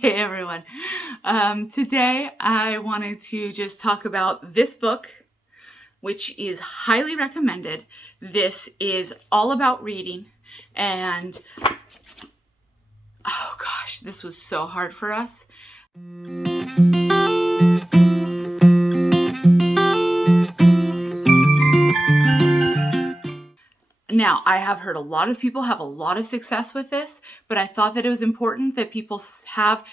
Hey everyone. Today I wanted to just talk about this book, which is highly recommended. This is all about reading, and oh gosh, this was so hard for us. Now, I have heard a lot of people have a lot of success with this, but I thought that it was important that people have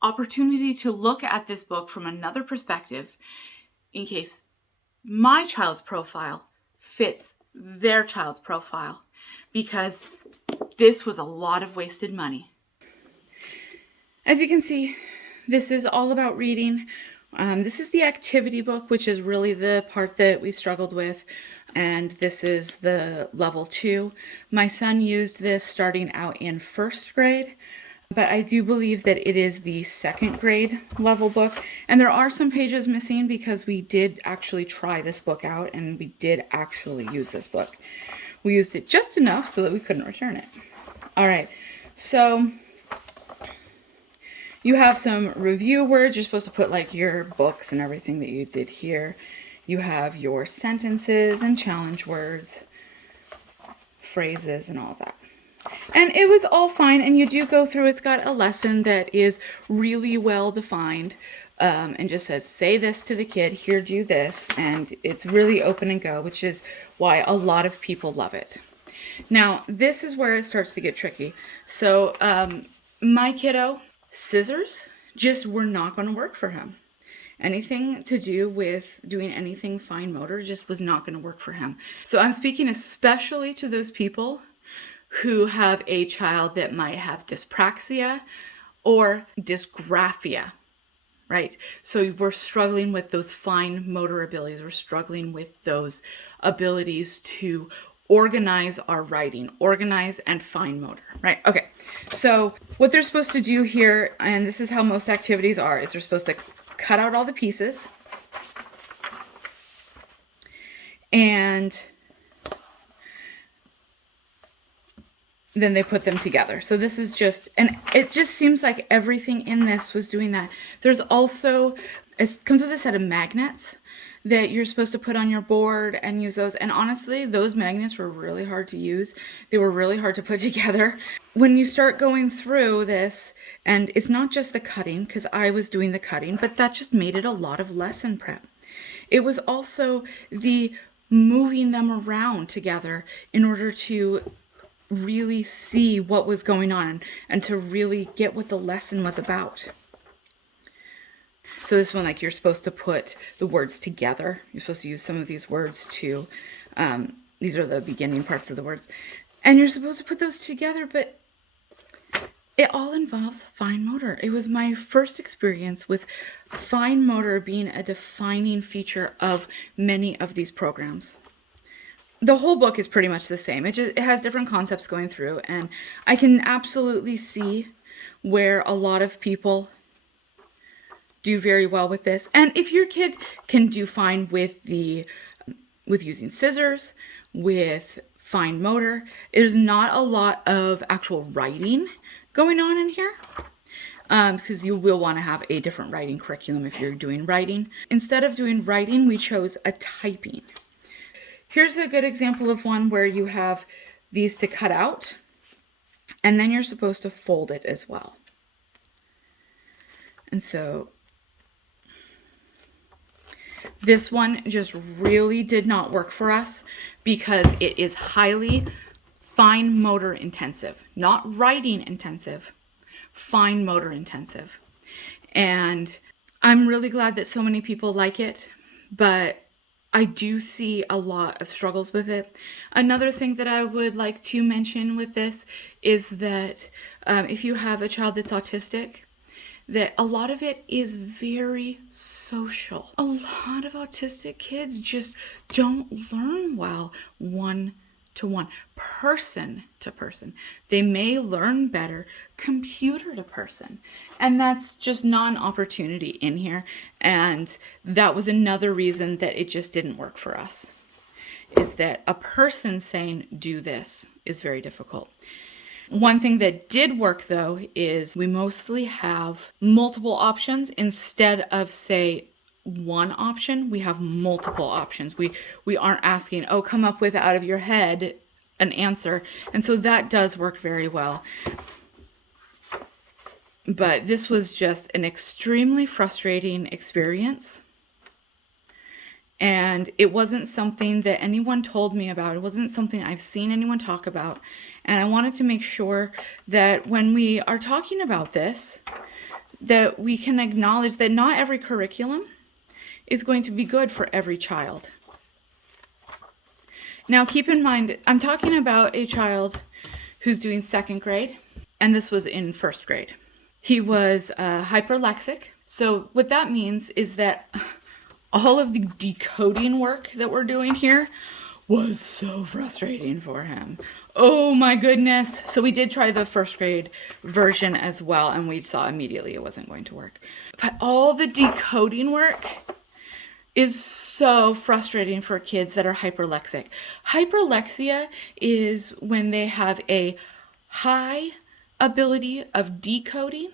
opportunity to look at this book from another perspective in case my child's profile fits their child's profile, because this was a lot of wasted money. As you can see, this is all about reading. This is the activity book, which is really the part that we struggled with. And this is the level 2. My son used this starting out in first grade, but I do believe that it is the second grade level book. And there are some pages missing because we did actually try this book out and we did actually use this book. We used it just enough so that we couldn't return it. All right, so you have some review words. You're supposed to put like your books and everything that you did here. You have your sentences and challenge words, phrases, and all that. And it was all fine, and you do go through, it's got a lesson that is really well defined, and just says, say this to the kid, here, do this, and it's really open and go, which is why a lot of people love it. Now, this is where it starts to get tricky. So, my kiddo, scissors just were not going to work for him. Anything to do with doing anything fine motor just was not going to work for him. So I'm speaking especially to those people who have a child that might have dyspraxia or dysgraphia, right? So we're struggling with those fine motor abilities. We're struggling with those abilities to organize our writing, organize and fine motor, right? Okay, so what they're supposed to do here, and this is how most activities are, is they're supposed to cut out all the pieces and then they put them together. So this is just, and it just seems like everything in this was doing that. There's also, it comes with a set of magnets that you're supposed to put on your board and use those. And honestly, those magnets were really hard to use. They were really hard to put together. When you start going through this, and it's not just the cutting, because I was doing the cutting, but that just made it a lot of lesson prep. It was also the moving them around together in order to really see what was going on and to really get what the lesson was about. So this one, like, you're supposed to put the words together. You're supposed to use some of these words to, these are the beginning parts of the words. And you're supposed to put those together, but it all involves fine motor. It was my first experience with fine motor being a defining feature of many of these programs. The whole book is pretty much the same. It has different concepts going through, and I can absolutely see where a lot of people do very well with this. And if your kid can do fine with using scissors, with fine motor, there's not a lot of actual writing going on in here, because you will want to have a different writing curriculum if you're doing writing. Instead of doing writing, we chose a typing. Here's a good example of one where you have these to cut out, and then you're supposed to fold it as well. And so this one just really did not work for us because it is highly fine motor intensive, not writing intensive, fine motor intensive. And I'm really glad that so many people like it, but I do see a lot of struggles with it. Another thing that I would like to mention with this is that if you have a child that's autistic, that a lot of it is very social. A lot of autistic kids just don't learn well one-to-one, person to person. They may learn better computer to person. And that's just not an opportunity in here. And that was another reason that it just didn't work for us, is that a person saying do this is very difficult. One thing that did work though is we mostly have multiple options instead of, say, one option. We have multiple options. We aren't asking, oh, come up with out of your head an answer. And so that does work very well. But this was just an extremely frustrating experience. And it wasn't something that anyone told me about. It wasn't something I've seen anyone talk about. And I wanted to make sure that when we are talking about this, that we can acknowledge that not every curriculum is going to be good for every child. Now, keep in mind, I'm talking about a child who's doing second grade, and this was in first grade. He was hyperlexic. So what that means is that all of the decoding work that we're doing here was so frustrating for him. Oh my goodness. So we did try the first grade version as well, and we saw immediately it wasn't going to work. But all the decoding work is so frustrating for kids that are hyperlexic. Hyperlexia is when they have a high ability of decoding,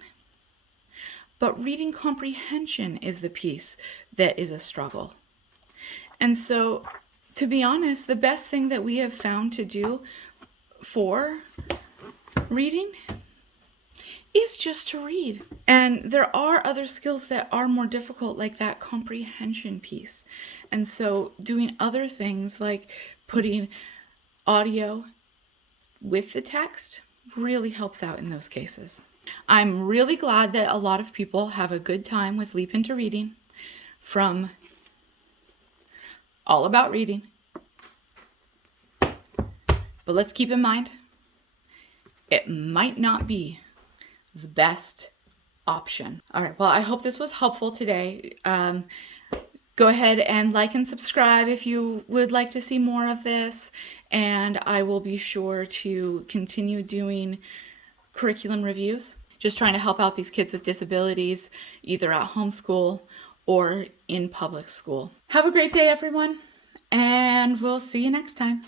but reading comprehension is the piece that is a struggle. And so, to be honest, the best thing that we have found to do for reading is just to read. And there are other skills that are more difficult, like that comprehension piece. And so doing other things like putting audio with the text really helps out in those cases. I'm really glad that a lot of people have a good time with Leap Into Reading, from All About Reading. But let's keep in mind, it might not be the best option. All right, well, I hope this was helpful today. Go ahead and like and subscribe if you would like to see more of this, and I will be sure to continue doing curriculum reviews, just trying to help out these kids with disabilities, either at homeschool or in public school. Have a great day, everyone, and we'll see you next time.